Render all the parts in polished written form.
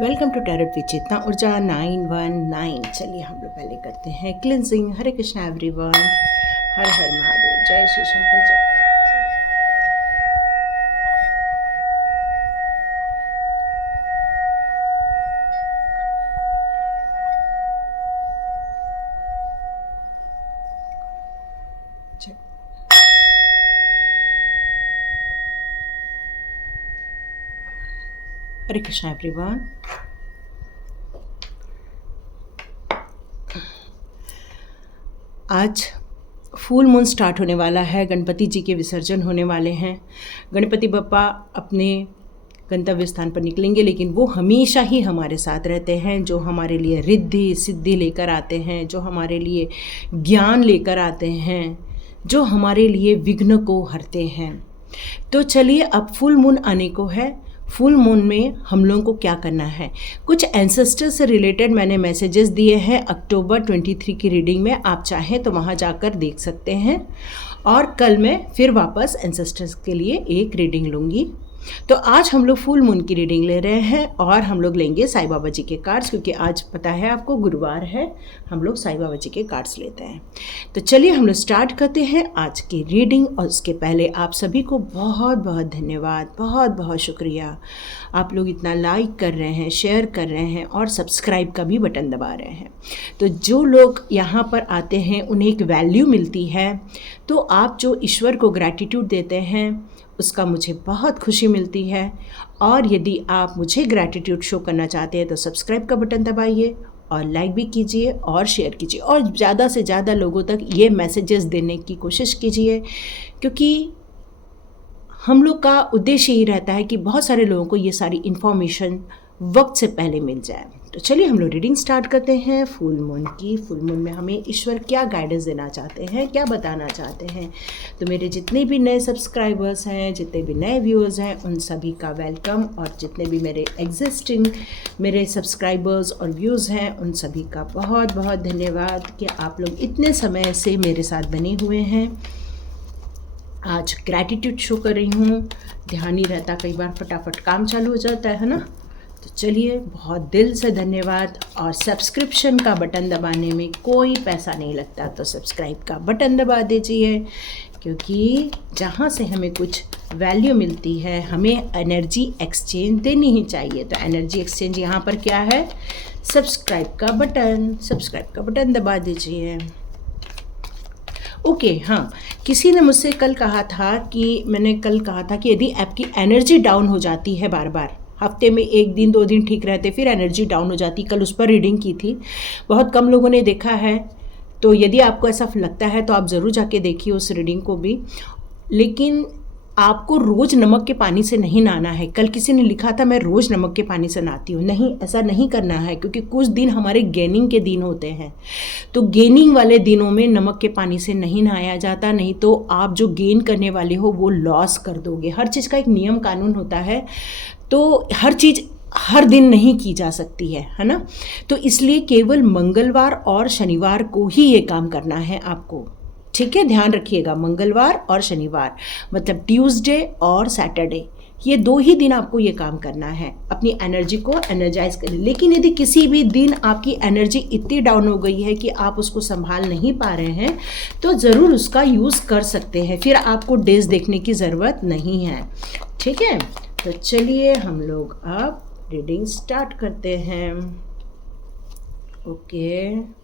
Welcome to tarot with चेतना ऊर्जा 919। चलिए हम लोग पहले करते हैं क्लिनजिंग। हरे कृष्णा एवरीवन, हर हर महादेव, जय श्री शंकर जय। हरे कृष्णा एवरीवन। आज फुल मून स्टार्ट होने वाला है, गणपति जी के विसर्जन होने वाले हैं। गणपति बप्पा अपने गंतव्य स्थान पर निकलेंगे, लेकिन वो हमेशा ही हमारे साथ रहते हैं, जो हमारे लिए रिद्धि सिद्धि लेकर आते हैं, जो हमारे लिए ज्ञान लेकर आते हैं, जो हमारे लिए विघ्न को हरते हैं। तो चलिए, अब फुल मून आने को है। फुल मून में हम लोगों को क्या करना है, कुछ एंसेस्टर से रिलेटेड मैंने मैसेजेस दिए हैं अक्टूबर 23 की रीडिंग में। आप चाहें तो वहाँ जाकर देख सकते हैं, और कल मैं फिर वापस एंसेस्टर्स के लिए एक रीडिंग लूँगी। तो आज हम लोग फुल मून की रीडिंग ले रहे हैं, और हम लोग लेंगे साईं बाबा जी के कार्ड्स, क्योंकि आज पता है आपको गुरुवार है, हम लोग साईं बाबा जी के कार्ड्स लेते हैं। तो चलिए हम लोग स्टार्ट करते हैं आज की रीडिंग। और उसके पहले आप सभी को बहुत बहुत धन्यवाद, बहुत बहुत शुक्रिया। आप लोग इतना लाइक कर रहे हैं, शेयर कर रहे हैं, और सब्सक्राइब का भी बटन दबा रहे हैं। तो जो लोग यहाँ पर आते हैं उन्हें एक वैल्यू मिलती है, तो आप जो ईश्वर को ग्रैटिट्यूड देते हैं उसका मुझे बहुत खुशी मिलती है। और यदि आप मुझे ग्रैटिट्यूड शो करना चाहते हैं तो सब्सक्राइब का बटन दबाइए, और लाइक भी कीजिए, और शेयर कीजिए, और ज़्यादा से ज़्यादा लोगों तक ये मैसेजेस देने की कोशिश कीजिए, क्योंकि हम लोग का उद्देश्य ही रहता है कि बहुत सारे लोगों को ये सारी इन्फॉर्मेशन वक्त से पहले मिल जाए। तो चलिए हम लोग रीडिंग स्टार्ट करते हैं फुल मून की। फुल मून में हमें ईश्वर क्या गाइडेंस देना चाहते हैं, क्या बताना चाहते हैं। तो मेरे जितने भी नए सब्सक्राइबर्स हैं, जितने भी नए व्यूअर्स हैं, उन सभी का वेलकम। और जितने भी मेरे एग्जिस्टिंग मेरे सब्सक्राइबर्स और व्यूज़ हैं, उन सभी का बहुत बहुत धन्यवाद कि आप लोग इतने समय से मेरे साथ बने हुए हैं। आज ग्रैटिट्यूड शो कर रही हूँ। ध्यान ही रहता, कई बार फटाफट काम चालू हो जाता है ना। तो चलिए, बहुत दिल से धन्यवाद। और सब्सक्रिप्शन का बटन दबाने में कोई पैसा नहीं लगता, तो सब्सक्राइब का बटन दबा दीजिए, क्योंकि जहाँ से हमें कुछ वैल्यू मिलती है, हमें एनर्जी एक्सचेंज देनी ही चाहिए। तो एनर्जी एक्सचेंज यहाँ पर क्या है, सब्सक्राइब का बटन। सब्सक्राइब का बटन दबा दीजिए। ओके, हाँ, किसी ने मुझसे कल कहा था कि मैंने कल कहा था कि यदि आपकी एनर्जी डाउन हो जाती है बार बार, हफ्ते में 1 दिन 2 दिन ठीक रहते, फिर एनर्जी डाउन हो जाती, कल उस पर रीडिंग की थी, बहुत कम लोगों ने देखा है। तो यदि आपको ऐसा लगता है तो आप ज़रूर जाके देखिए उस रीडिंग को भी। लेकिन आपको रोज़ नमक के पानी से नहीं नहाना है। कल किसी ने लिखा था मैं रोज़ नमक के पानी से नहाती हूँ, नहीं, ऐसा नहीं करना है, क्योंकि कुछ दिन हमारे गेनिंग के दिन होते हैं। तो गेनिंग वाले दिनों में नमक के पानी से नहीं नहाया जाता, नहीं तो आप जो गेन करने वाले हो वो लॉस कर दोगे। हर चीज़ का एक नियम कानून होता है, तो हर चीज़ हर दिन नहीं की जा सकती है ना। तो इसलिए केवल मंगलवार और शनिवार को ही ये काम करना है आपको, ठीक है, ध्यान रखिएगा। मंगलवार और शनिवार, मतलब ट्यूसडे और सैटरडे, ये 2 ही दिन आपको ये काम करना है, अपनी एनर्जी को एनर्जाइज करने। लेकिन यदि किसी भी दिन आपकी एनर्जी इतनी डाउन हो गई है कि आप उसको संभाल नहीं पा रहे हैं, तो ज़रूर उसका यूज़ कर सकते हैं, फिर आपको डेज देखने की ज़रूरत नहीं है, ठीक है। तो चलिए हम लोग अब रीडिंग स्टार्ट करते हैं। ओके,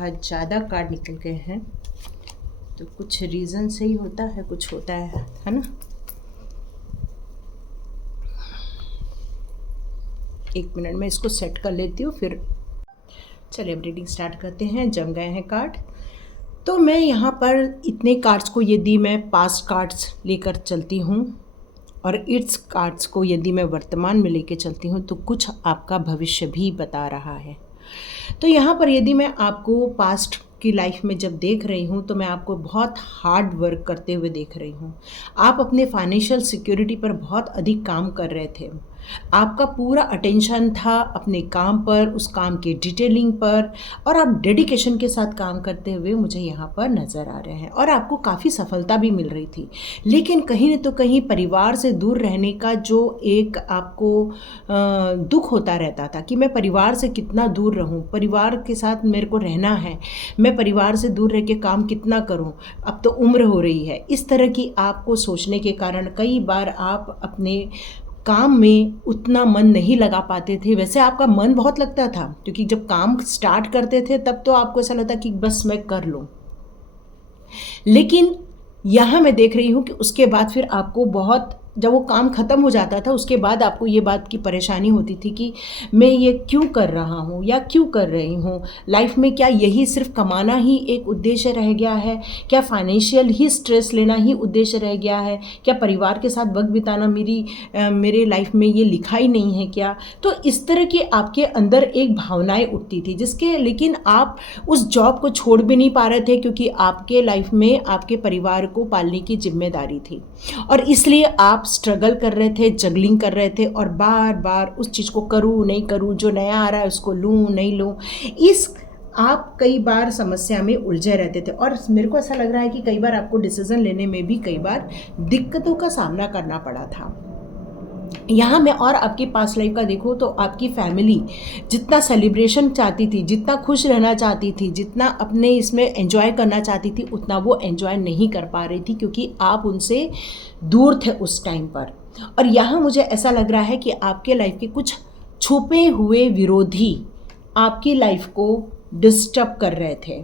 आज ज़्यादा कार्ड निकल गए हैं, तो कुछ रीज़न से ही होता है, कुछ होता है ना। एक मिनट में इसको सेट कर लेती हूँ, फिर चलिए अब रीडिंग स्टार्ट करते हैं। जम गए हैं कार्ड, तो मैं यहाँ पर इतने कार्ड्स को यदि मैं पास्ट कार्ड्स लेकर चलती हूँ और इट्स कार्ड्स को यदि मैं वर्तमान में लेके चलती हूँ, तो कुछ आपका भविष्य भी बता रहा है। तो यहाँ पर यदि मैं आपको पास्ट की लाइफ में जब देख रही हूँ तो मैं आपको बहुत हार्ड वर्क करते हुए देख रही हूँ। आप अपने फाइनेंशियल सिक्योरिटी पर बहुत अधिक काम कर रहे थे। आपका पूरा अटेंशन था अपने काम पर, उस काम के डिटेलिंग पर, और आप डेडिकेशन के साथ काम करते हुए मुझे यहाँ पर नज़र आ रहे हैं और आपको काफ़ी सफलता भी मिल रही थी। लेकिन कहीं न तो कहीं परिवार से दूर रहने का जो एक आपको दुख होता रहता था कि मैं परिवार से कितना दूर रहूं, परिवार के साथ मेरे को रहना है, मैं परिवार से दूर रह के काम कितना करूं, अब तो उम्र हो रही है। इस तरह की आपको सोचने के कारण कई बार आप अपने काम में उतना मन नहीं लगा पाते थे। वैसे आपका मन बहुत लगता था, क्योंकि जब काम स्टार्ट करते थे तब तो आपको ऐसा लगता कि बस मैं कर लूँ। लेकिन यहाँ मैं देख रही हूँ कि उसके बाद फिर आपको बहुत, जब वो काम ख़त्म हो जाता था उसके बाद आपको ये बात की परेशानी होती थी कि मैं ये क्यों कर रहा हूँ या क्यों कर रही हूँ लाइफ में। क्या यही सिर्फ कमाना ही एक उद्देश्य रह गया है? क्या फाइनेंशियल ही स्ट्रेस लेना ही उद्देश्य रह गया है? क्या परिवार के साथ वक्त बिताना मेरे लाइफ में ये लिखा ही नहीं है क्या? तो इस तरह की आपके अंदर एक भावनाएं उठती थी, जिसके लेकिन आप उस जॉब को छोड़ भी नहीं पा रहे थे, क्योंकि आपके लाइफ में आपके परिवार को पालने की जिम्मेदारी थी और इसलिए आप स्ट्रगल कर रहे थे, जगलिंग कर रहे थे और बार बार उस चीज़ को करूँ नहीं करूँ, जो नया आ रहा है उसको लूँ नहीं लूँ, आप कई बार समस्या में उलझे रहते थे। और मेरे को ऐसा लग रहा है कि कई बार आपको डिसीजन लेने में भी कई बार दिक्कतों का सामना करना पड़ा था। यहाँ मैं और आपकी पास्ट लाइफ का देखो तो आपकी फैमिली जितना सेलिब्रेशन चाहती थी, जितना खुश रहना चाहती थी, जितना अपने इसमें एंजॉय करना चाहती थी, उतना वो एंजॉय नहीं कर पा रही थी, क्योंकि आप उनसे दूर थे उस टाइम पर। और यहाँ मुझे ऐसा लग रहा है कि आपके लाइफ के कुछ छुपे हुए विरोधी आपकी लाइफ को डिस्टर्ब कर रहे थे,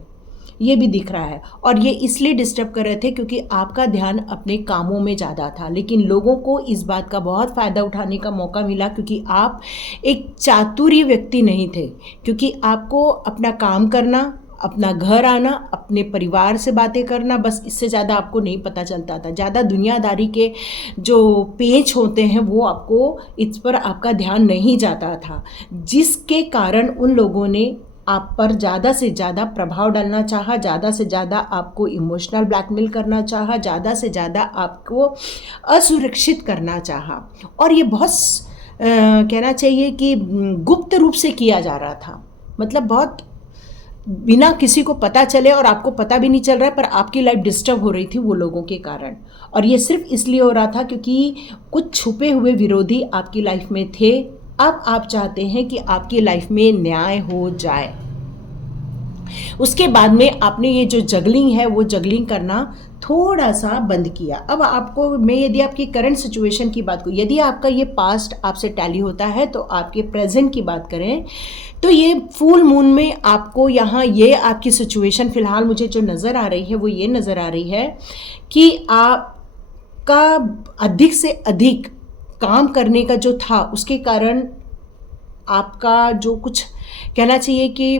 ये भी दिख रहा है। और ये इसलिए डिस्टर्ब कर रहे थे क्योंकि आपका ध्यान अपने कामों में ज़्यादा था, लेकिन लोगों को इस बात का बहुत फ़ायदा उठाने का मौका मिला, क्योंकि आप एक चातुर्य व्यक्ति नहीं थे, क्योंकि आपको अपना काम करना, अपना घर आना, अपने परिवार से बातें करना, बस इससे ज़्यादा आपको नहीं पता चलता था। ज़्यादा दुनियादारी के जो पेच होते हैं वो आपको, इस पर आपका ध्यान नहीं जाता था, जिसके कारण उन लोगों ने आप पर ज़्यादा से ज़्यादा प्रभाव डालना चाहा, ज़्यादा से ज़्यादा आपको इमोशनल ब्लैकमेल करना चाहा, ज़्यादा से ज़्यादा आपको असुरक्षित करना चाहा। और ये बहुत कहना चाहिए कि गुप्त रूप से किया जा रहा था, मतलब बहुत बिना किसी को पता चले, और आपको पता भी नहीं चल रहा है, पर आपकी लाइफ डिस्टर्ब हो रही थी वो लोगों के कारण। और ये सिर्फ इसलिए हो रहा था क्योंकि कुछ छुपे हुए विरोधी आपकी लाइफ में थे। अब आप चाहते हैं कि आपकी लाइफ में न्याय हो जाए। उसके बाद में आपने ये जो जगलिंग है वो जगलिंग करना थोड़ा सा बंद किया। अब आपको मैं यदि आपकी करंट सिचुएशन की बात करूँ, यदि आपका ये पास्ट आपसे टैली होता है तो आपके प्रेजेंट की बात करें तो ये फुल मून में आपको यहाँ ये आपकी सिचुएशन फ़िलहाल मुझे जो नज़र आ रही है वो ये नज़र आ रही है कि आपका अधिक से अधिक काम करने का जो था उसके कारण आपका जो कुछ कहना चाहिए कि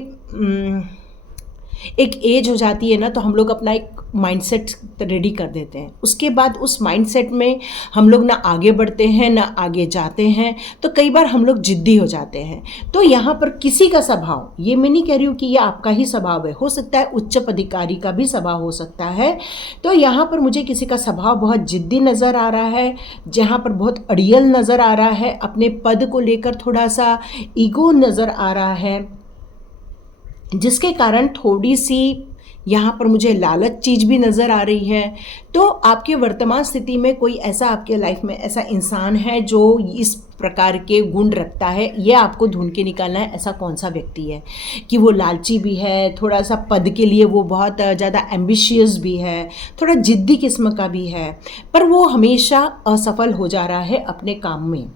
एक एज हो जाती है ना, तो हम लोग अपना एक माइंडसेट रेडी कर देते हैं। उसके बाद उस माइंडसेट में हम लोग ना आगे बढ़ते हैं ना आगे जाते हैं, तो कई बार हम लोग जिद्दी हो जाते हैं। तो यहाँ पर किसी का स्वभाव, ये मैं नहीं कह रही हूँ कि ये आपका ही स्वभाव है, हो सकता है उच्च पदाधिकारी का भी स्वभाव हो सकता है। तो यहाँ पर मुझे किसी का स्वभाव बहुत जिद्दी नज़र आ रहा है, जहाँ पर बहुत अड़ियल नज़र आ रहा है, अपने पद को लेकर थोड़ा सा ईगो नज़र आ रहा है, जिसके कारण थोड़ी सी यहाँ पर मुझे लालच चीज़ भी नज़र आ रही है। तो आपके वर्तमान स्थिति में कोई ऐसा आपके लाइफ में ऐसा इंसान है जो इस प्रकार के गुण रखता है, ये आपको ढूंढ के निकालना है। ऐसा कौन सा व्यक्ति है कि वो लालची भी है, थोड़ा सा पद के लिए वो बहुत ज़्यादा एम्बिशियस भी है, थोड़ा जिद्दी किस्म का भी है, पर वो हमेशा असफल हो जा रहा है अपने काम में।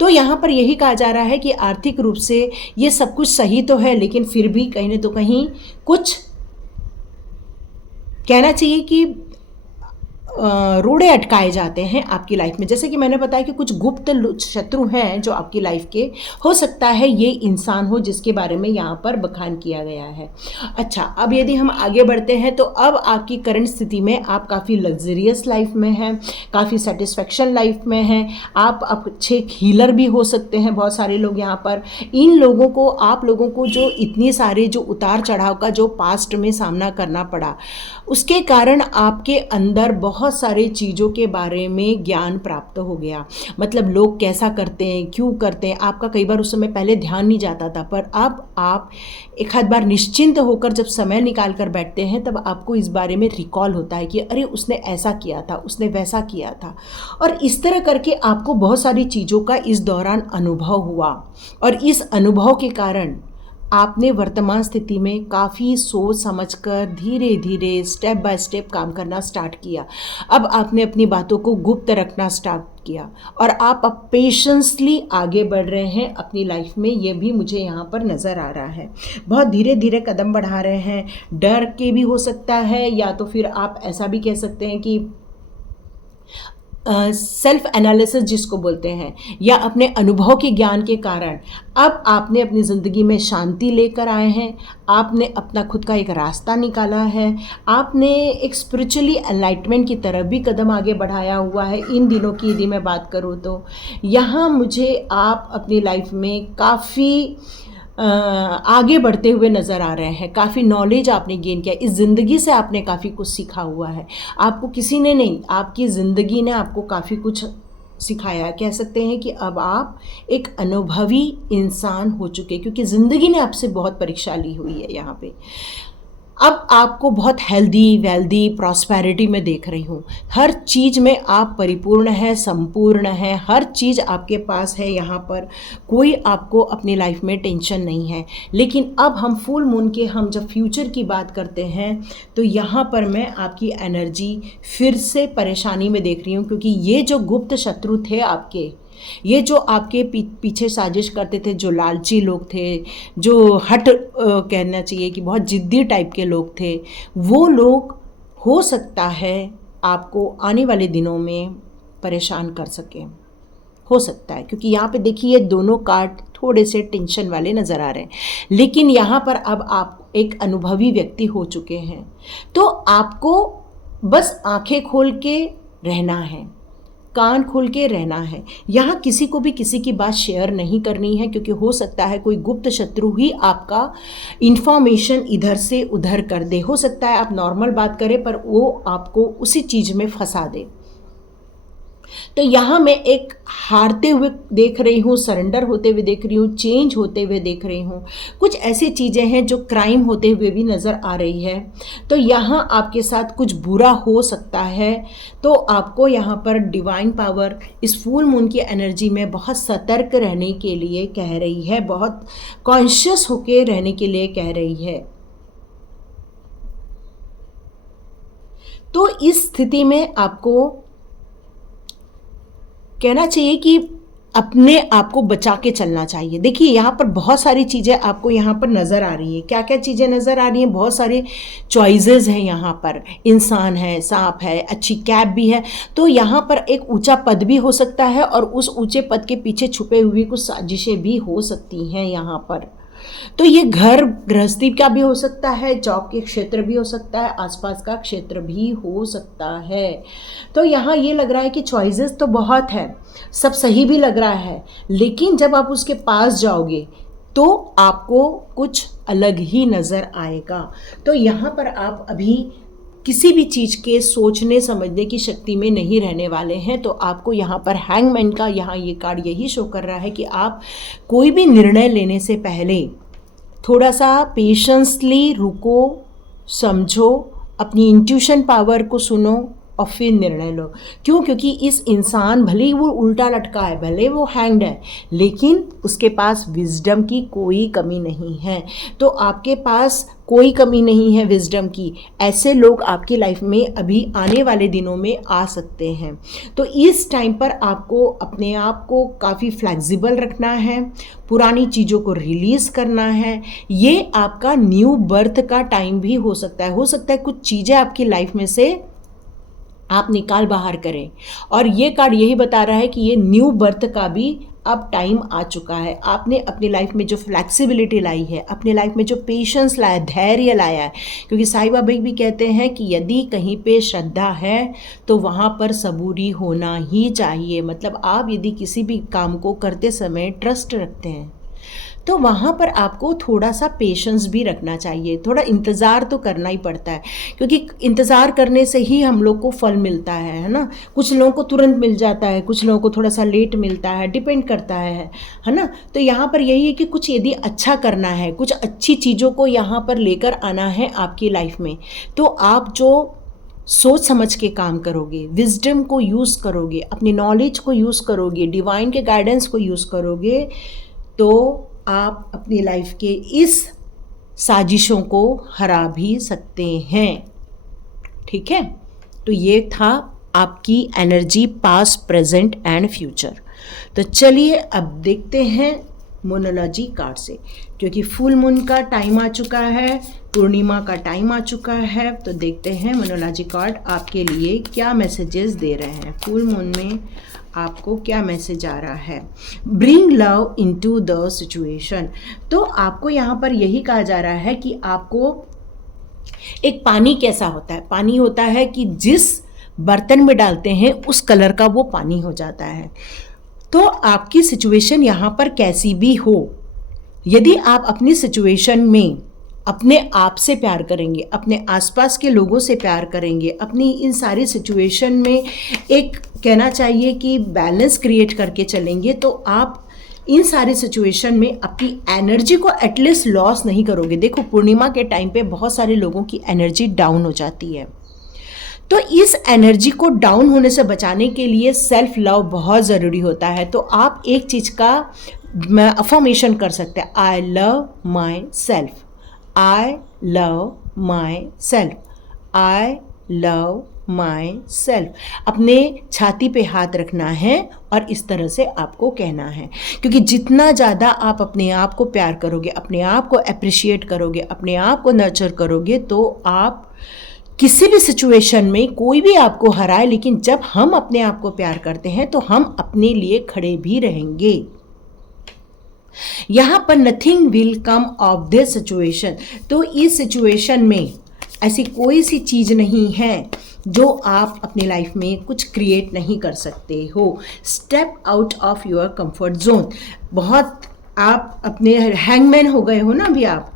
तो यहाँ पर यही कहा जा रहा है कि आर्थिक रूप से ये सब कुछ सही तो है, लेकिन फिर भी कहीं न तो कहीं कुछ कहना चाहिए कि रोड़े अटकाए जाते हैं आपकी लाइफ में। जैसे कि मैंने बताया कि कुछ गुप्त शत्रु हैं जो आपकी लाइफ के, हो सकता है ये इंसान हो जिसके बारे में यहाँ पर बखान किया गया है। अच्छा, अब यदि हम आगे बढ़ते हैं तो अब आपकी करंट स्थिति में आप काफ़ी लग्जरियस लाइफ में हैं, काफ़ी सेटिस्फेक्शन लाइफ में हैं, आप अच्छे हीलर भी हो सकते हैं बहुत सारे लोग यहाँ पर। इन लोगों को, आप लोगों को जो इतनी सारे जो उतार चढ़ाव का जो पास्ट में सामना करना पड़ा, उसके कारण आपके अंदर बहुत सारे चीज़ों के बारे में ज्ञान प्राप्त हो गया। मतलब लोग कैसा करते हैं, क्यों करते हैं, आपका कई बार उस समय पहले ध्यान नहीं जाता था, पर अब आप एक आध बार निश्चिंत होकर जब समय निकाल कर बैठते हैं तब आपको इस बारे में रिकॉल होता है कि अरे उसने ऐसा किया था, उसने वैसा किया था। और इस तरह करके आपको बहुत सारी चीज़ों का इस दौरान अनुभव हुआ, और इस अनुभव के कारण आपने वर्तमान स्थिति में काफ़ी सोच समझकर धीरे धीरे स्टेप बाय स्टेप काम करना स्टार्ट किया। अब आपने अपनी बातों को गुप्त रखना स्टार्ट किया और आप अब पेशेंसली आगे बढ़ रहे हैं अपनी लाइफ में। ये भी मुझे यहाँ पर नज़र आ रहा है। बहुत धीरे धीरे कदम बढ़ा रहे हैं। डर के भी हो सकता है, या तो फिर आप ऐसा भी कह सकते हैं कि सेल्फ एनालिसिस जिसको बोलते हैं, या अपने अनुभव के ज्ञान के कारण अब आपने अपनी ज़िंदगी में शांति लेकर आए हैं। आपने अपना खुद का एक रास्ता निकाला है। आपने एक स्पिरिचुअली एनलाइटमेंट की तरफ भी कदम आगे बढ़ाया हुआ है। इन दिनों की यदि मैं बात करूँ तो यहाँ मुझे आप अपनी लाइफ में काफ़ी आगे बढ़ते हुए नज़र आ रहे हैं। काफ़ी नॉलेज आपने गेन किया, इस ज़िंदगी से आपने काफ़ी कुछ सीखा हुआ है। आपको किसी ने नहीं, आपकी ज़िंदगी ने आपको काफ़ी कुछ सिखाया। कह सकते हैं कि अब आप एक अनुभवी इंसान हो चुके, क्योंकि ज़िंदगी ने आपसे बहुत परीक्षा ली हुई है यहाँ पे। अब आपको बहुत हेल्दी, वेल्दी, प्रॉस्पेरिटी में देख रही हूँ। हर चीज़ में आप परिपूर्ण हैं, संपूर्ण हैं, हर चीज़ आपके पास है यहाँ पर। कोई आपको अपनी लाइफ में टेंशन नहीं है। लेकिन अब हम फुल मून के, हम जब फ्यूचर की बात करते हैं तो यहाँ पर मैं आपकी एनर्जी फिर से परेशानी में देख रही हूँ, क्योंकि ये जो गुप्त शत्रु थे आपके, ये जो आपके पीछे साजिश करते थे, जो लालची लोग थे, जो कहना चाहिए कि बहुत जिद्दी टाइप के लोग थे, वो लोग हो सकता है आपको आने वाले दिनों में परेशान कर सकें। हो सकता है, क्योंकि यहाँ पे देखिए दोनों कार्ड थोड़े से टेंशन वाले नज़र आ रहे हैं। लेकिन यहाँ पर अब आप एक अनुभवी व्यक्ति हो चुके हैं, तो आपको बस आंखें खोल के रहना है, कान खोल के रहना है। यहाँ किसी को भी किसी की बात शेयर नहीं करनी है, क्योंकि हो सकता है कोई गुप्त शत्रु ही आपका इन्फॉर्मेशन इधर से उधर कर दे। हो सकता है आप नॉर्मल बात करें पर वो आपको उसी चीज़ में फंसा दे। तो यहाँ मैं एक हारते हुए देख रही हूँ, सरेंडर होते हुए देख रही हूँ, चेंज होते हुए देख रही हूँ। कुछ ऐसी चीज़ें हैं जो क्राइम होते हुए भी नज़र आ रही है। तो यहाँ आपके साथ कुछ बुरा हो सकता है, तो आपको यहाँ पर डिवाइन पावर इस फुल मून की एनर्जी में बहुत सतर्क रहने के लिए कह रही है, बहुत कॉन्शियस होके रहने के लिए कह रही है। तो इस स्थिति में आपको कहना चाहिए कि अपने आप को बचा के चलना चाहिए। देखिए यहाँ पर बहुत सारी चीज़ें आपको यहाँ पर नज़र आ रही है। क्या क्या चीज़ें नज़र आ रही हैं? बहुत सारे चॉइसेस हैं यहाँ पर। इंसान है, सांप है, अच्छी कैप भी है। तो यहाँ पर एक ऊंचा पद भी हो सकता है, और उस ऊंचे पद के पीछे छुपे हुए कुछ साजिशें भी हो सकती हैं यहाँ पर। तो ये घर गृहस्थी का भी हो सकता है, जॉब के क्षेत्र भी हो सकता है, आसपास का क्षेत्र भी हो सकता है। तो यहाँ ये लग रहा है कि चॉइसेस तो बहुत है, सब सही भी लग रहा है, लेकिन जब आप उसके पास जाओगे तो आपको कुछ अलग ही नज़र आएगा। तो यहाँ पर आप अभी किसी भी चीज़ के सोचने समझने की शक्ति में नहीं रहने वाले हैं। तो आपको यहाँ पर हैंगमैन का यहाँ ये कार्ड यही शो कर रहा है कि आप कोई भी निर्णय लेने से पहले थोड़ा सा पेशेंसली रुको, समझो, अपनी इंट्यूशन पावर को सुनो और फिर निर्णय लो। क्यों? क्योंकि इस इंसान भले ही वो उल्टा लटका है, भले वो हैंग्ड है, लेकिन उसके पास विजडम की कोई कमी नहीं है। तो आपके पास कोई कमी नहीं है विजडम की। ऐसे लोग आपकी लाइफ में अभी आने वाले दिनों में आ सकते हैं। तो इस टाइम पर आपको अपने आप को काफ़ी फ्लेक्सिबल रखना है, पुरानी चीज़ों को रिलीज़ करना है। ये आपका न्यू बर्थ का टाइम भी हो सकता है। कुछ चीज़ें आपकी लाइफ में से आप निकाल बाहर करें। और ये कार्ड यही बता रहा है कि ये न्यू बर्थ का भी अब टाइम आ चुका है। आपने अपनी लाइफ में जो फ्लैक्सिबिलिटी लाई है, अपने लाइफ में जो पेशेंस लाया, धैर्य लाया है, क्योंकि साईं बाबा भी कहते हैं कि यदि कहीं पे श्रद्धा है तो वहाँ पर सबूरी होना ही चाहिए। मतलब आप यदि किसी भी काम को करते समय ट्रस्ट रखते हैं तो वहाँ पर आपको थोड़ा सा पेशेंस भी रखना चाहिए। थोड़ा इंतज़ार तो करना ही पड़ता है, क्योंकि इंतज़ार करने से ही हम लोग को फल मिलता है ना। कुछ लोगों को तुरंत मिल जाता है, कुछ लोगों को थोड़ा सा लेट मिलता है, डिपेंड करता है ना। तो यहाँ पर यही है कि कुछ यदि अच्छा करना है, कुछ अच्छी चीज़ों को यहाँ पर लेकर आना है आपकी लाइफ में, तो आप जो सोच समझ के काम करोगे, विजडम को यूज़ करोगे, अपनी नॉलेज को यूज़ करोगे, डिवाइन के गाइडेंस को यूज़ करोगे, तो आप अपनी लाइफ के इस साजिशों को हरा भी सकते हैं। ठीक है, तो ये था आपकी energy past, present and future. तो चलिए अब देखते हैं मोनोलॉजी कार्ड से, क्योंकि फुल मून का टाइम आ चुका है, पूर्णिमा का टाइम आ चुका है। तो देखते हैं मोनोलॉजी कार्ड आपके लिए क्या मैसेजेस दे रहे हैं। फुल मून में आपको क्या मैसेज आ रहा है। Bring love into the situation. तो आपको यहाँ पर यही कहा जा रहा है कि आपको एक पानी कैसा होता है, पानी होता है कि जिस बर्तन में डालते हैं उस कलर का वो पानी हो जाता है। तो आपकी सिचुएशन यहाँ पर कैसी भी हो, यदि आप अपनी सिचुएशन में अपने आप से प्यार करेंगे, अपने आसपास के लोगों से प्यार करेंगे, अपनी इन सारी सिचुएशन में एक कहना चाहिए कि बैलेंस क्रिएट करके चलेंगे, तो आप इन सारी सिचुएशन में अपनी एनर्जी को एटलीस्ट लॉस नहीं करोगे। देखो पूर्णिमा के टाइम पे बहुत सारे लोगों की एनर्जी डाउन हो जाती है, तो इस एनर्जी को डाउन होने से बचाने के लिए सेल्फ लव बहुत ज़रूरी होता है। तो आप एक चीज़ का अफर्मेशन कर सकते हैं, I love my self, I love my self, I love my self. अपने छाती पे हाथ रखना है और इस तरह से आपको कहना है, क्योंकि जितना ज़्यादा आप अपने आप को प्यार करोगे, अपने आप को अप्रिशिएट करोगे, अपने आप को नर्चर करोगे, तो आप किसी भी सिचुएशन में कोई भी आपको हराए, लेकिन जब हम अपने आप को प्यार करते हैं तो हम अपने लिए खड़े भी रहेंगे। यहाँ पर nothing will come of this situation. तो इस सिचुएशन में ऐसी कोई सी चीज़ नहीं है जो आप अपनी लाइफ में कुछ क्रिएट नहीं कर सकते हो। Step out of your comfort zone. बहुत आप अपने हैंगमैन हो गए हो ना अभी आप,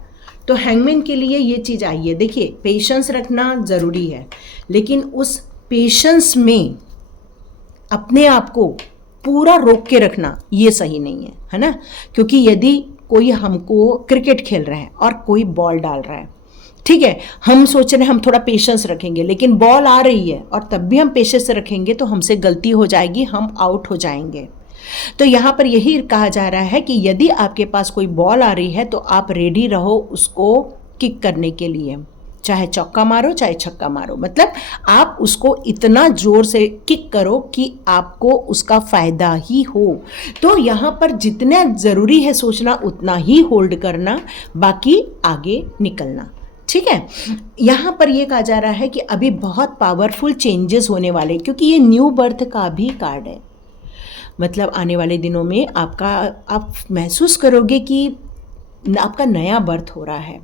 तो हैंगमैन के लिए ये चीज़ आई है। देखिए पेशेंस रखना ज़रूरी है, लेकिन उस पेशेंस में अपने आप को पूरा रोक के रखना ये सही नहीं है ना। क्योंकि यदि कोई हमको क्रिकेट खेल रहा है और कोई बॉल डाल रहा है, ठीक है, हम सोच रहे हैं हम थोड़ा पेशेंस रखेंगे, लेकिन बॉल आ रही है और तब भी हम पेशेंस रखेंगे तो हमसे गलती हो जाएगी, हम आउट हो जाएंगे। तो यहाँ पर यही कहा जा रहा है कि यदि आपके पास कोई बॉल आ रही है तो आप रेडी रहो उसको किक करने के लिए, चाहे चौका मारो चाहे छक्का मारो, मतलब आप उसको इतना जोर से किक करो कि आपको उसका फ़ायदा ही हो। तो यहाँ पर जितना ज़रूरी है सोचना उतना ही होल्ड करना, बाकी आगे निकलना। ठीक है, यहाँ पर ये कहा जा रहा है कि अभी बहुत पावरफुल चेंजेस होने वाले, क्योंकि ये न्यू बर्थ का भी कार्ड है। मतलब आने वाले दिनों में आप महसूस करोगे कि आपका नया बर्थ हो रहा है।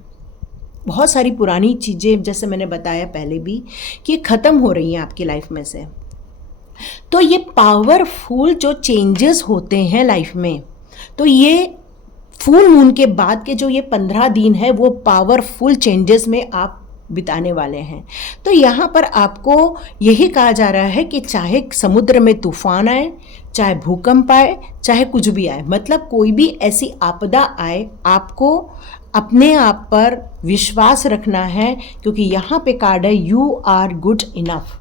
बहुत सारी पुरानी चीज़ें, जैसे मैंने बताया पहले भी, कि ख़त्म हो रही हैं आपकी लाइफ में से। तो ये पावरफुल जो चेंजेस होते हैं लाइफ में, तो ये फुल मून के बाद के जो ये 15 दिन है वो पावरफुल चेंजेस में आप बिताने वाले हैं। तो यहाँ पर आपको यही कहा जा रहा है कि चाहे समुद्र में तूफान आए, चाहे भूकंप आए, चाहे कुछ भी आए, मतलब कोई भी ऐसी आपदा आए, आपको अपने आप पर विश्वास रखना है, क्योंकि यहाँ पे कार्ड है यू आर गुड इनफ।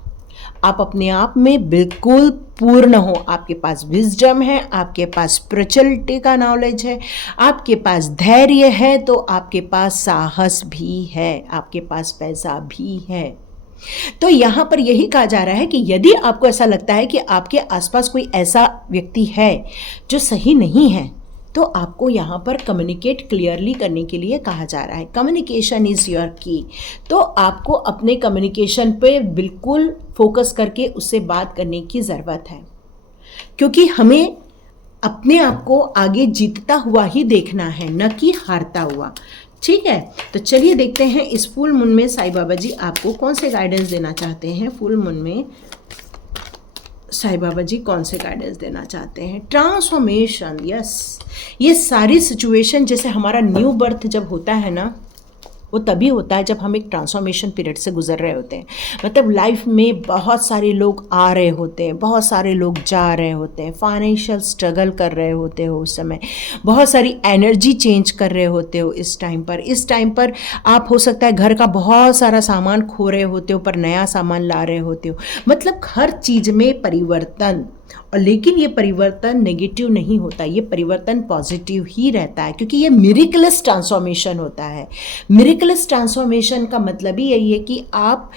आप अपने आप में बिल्कुल पूर्ण हो, आपके पास विजडम है, आपके पास स्पिरिचुअलिटी का नॉलेज है, आपके पास धैर्य है, तो आपके पास साहस भी है, आपके पास पैसा भी है। तो यहाँ पर यही कहा जा रहा है कि यदि आपको ऐसा लगता है कि आपके आसपास कोई ऐसा व्यक्ति है जो सही नहीं है, तो आपको यहाँ पर कम्युनिकेट क्लियरली करने के लिए कहा जा रहा है। कम्युनिकेशन इज़ योर की। तो आपको अपने कम्युनिकेशन पे बिल्कुल फोकस करके उससे बात करने की ज़रूरत है, क्योंकि हमें अपने आप को आगे जीतता हुआ ही देखना है, न कि हारता हुआ। ठीक है, तो चलिए देखते हैं इस फुल मून में साईं बाबा जी आपको कौन से गाइडेंस देना चाहते हैं। फुल मून में साईं बाबा जी कौन से गाइडेंस देना चाहते हैं। ट्रांसफॉर्मेशन, यस, ये सारी सिचुएशन, जैसे हमारा न्यू बर्थ जब होता है ना, वो तभी होता है जब हम एक ट्रांसफॉर्मेशन पीरियड से गुजर रहे होते हैं। मतलब लाइफ में बहुत सारे लोग आ रहे होते हैं, बहुत सारे लोग जा रहे होते हैं, फाइनेंशियल स्ट्रगल कर रहे होते हो उस समय, बहुत सारी एनर्जी चेंज कर रहे होते हो इस टाइम पर आप हो सकता है घर का बहुत सारा सामान खो रहे होते हो पर नया सामान ला रहे होते हो। मतलब हर चीज़ में परिवर्तन, और लेकिन ये परिवर्तन नेगेटिव नहीं होता, ये परिवर्तन पॉजिटिव ही रहता है, क्योंकि ये मिरेकलस ट्रांसफॉर्मेशन होता है। मिरेकलस ट्रांसफॉर्मेशन का मतलब ही यही है कि आप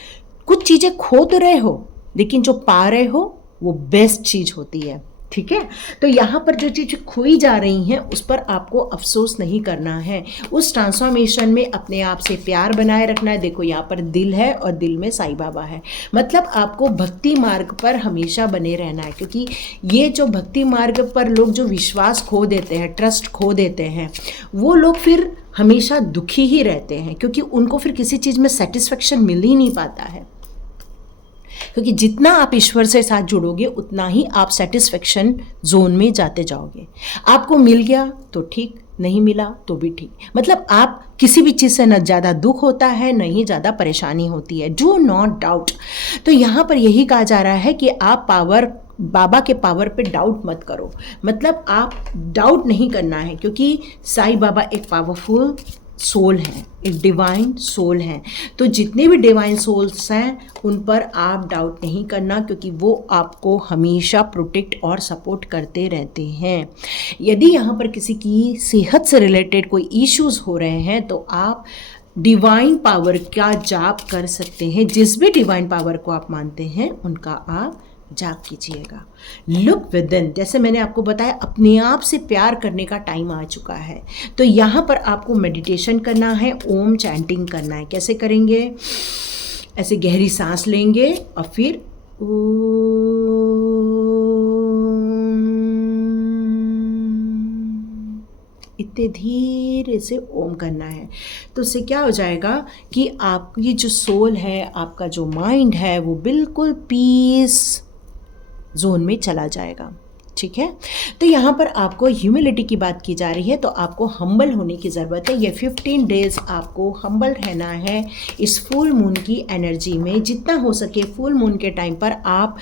कुछ चीज़ें खो तो रहे हो, लेकिन जो पा रहे हो वो बेस्ट चीज़ होती है। ठीक है, तो यहाँ पर जो चीज़ खोई जा रही हैं उस पर आपको अफसोस नहीं करना है। उस ट्रांसफॉर्मेशन में अपने आप से प्यार बनाए रखना है। देखो यहाँ पर दिल है और दिल में साईं बाबा है, मतलब आपको भक्ति मार्ग पर हमेशा बने रहना है, क्योंकि ये जो भक्ति मार्ग पर लोग जो विश्वास खो देते हैं, ट्रस्ट खो देते हैं, वो लोग फिर हमेशा दुखी ही रहते हैं, क्योंकि उनको फिर किसी चीज़ में सेटिस्फेक्शन मिल ही नहीं पाता है। क्योंकि जितना आप ईश्वर से साथ जुड़ोगे उतना ही आप सेटिस्फेक्शन जोन में जाते जाओगे। आपको मिल गया तो ठीक, नहीं मिला तो भी ठीक, मतलब आप किसी भी चीज़ से न ज़्यादा दुख होता है न ही ज़्यादा परेशानी होती है। Do not doubt. तो यहाँ पर यही कहा जा रहा है कि आप बाबा के पावर पे डाउट मत करो, मतलब आप डाउट नहीं करना है, क्योंकि साईं बाबा एक पावरफुल सोल है, एक डिवाइन सोल है। तो जितने भी डिवाइन सोल्स हैं उन पर आप डाउट नहीं करना, क्योंकि वो आपको हमेशा प्रोटेक्ट और सपोर्ट करते रहते हैं। यदि यहाँ पर किसी की सेहत से रिलेटेड कोई इश्यूज़ हो रहे हैं तो आप डिवाइन पावर का जाप कर सकते हैं। जिस भी डिवाइन पावर को आप मानते हैं उनका आप जाप कीजिएगा। लुक विदिन, जैसे मैंने आपको बताया, अपने आप से प्यार करने का टाइम आ चुका है। तो यहाँ पर आपको मेडिटेशन करना है, ओम चैंटिंग करना है। कैसे करेंगे? ऐसे गहरी सांस लेंगे और फिर इतने धीरे से ओम करना है। तो उससे क्या हो जाएगा कि आपकी जो सोल है, आपका जो माइंड है, वो बिल्कुल पीस जोन में चला जाएगा। ठीक है, तो यहाँ पर आपको ह्यूमिलिटी की बात की जा रही है, तो आपको हम्बल होने की ज़रूरत है। ये 15 डेज़ आपको हम्बल रहना है इस फुल मून की एनर्जी में। जितना हो सके फुल मून के टाइम पर आप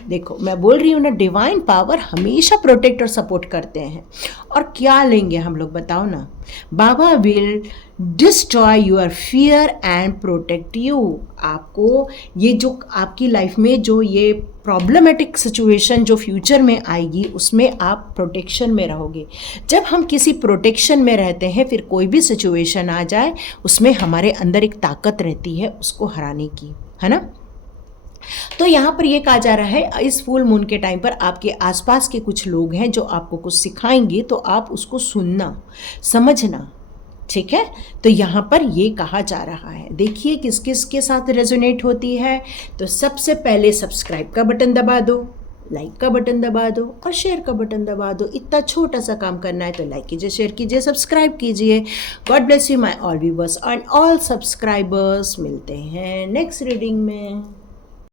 देखो मैं बोल रही हूँ ना, डिवाइन पावर हमेशा प्रोटेक्ट और सपोर्ट करते हैं। और क्या लेंगे हम लोग, बताओ ना? बाबा will destroy your fear and protect you. आपको ये जो आपकी लाइफ में जो ये प्रॉब्लमेटिक सिचुएशन जो फ्यूचर में आएगी, उसमें आप प्रोटेक्शन में रहोगे। जब हम किसी प्रोटेक्शन में रहते हैं, फिर कोई भी सिचुएशन आ जाए उसमें हमारे अंदर एक ताकत रहती है उसको हराने की, है ना? तो यहाँ पर ये कहा जा रहा है इस फुल मून के टाइम पर आपके आसपास के कुछ लोग हैं जो आपको कुछ सिखाएंगे, तो आप उसको सुनना, समझना। ठीक है, तो यहाँ पर ये कहा जा रहा है। देखिए किस किस के साथ रेजोनेट होती है। तो सबसे पहले सब्सक्राइब का बटन दबा दो, लाइक का बटन दबा दो और शेयर का बटन दबा दो। इतना छोटा सा काम करना है, तो लाइक कीजिए, शेयर कीजिए, सब्सक्राइब कीजिए। God bless you my all viewers and all subscribers. मिलते हैं नेक्स्ट रीडिंग में।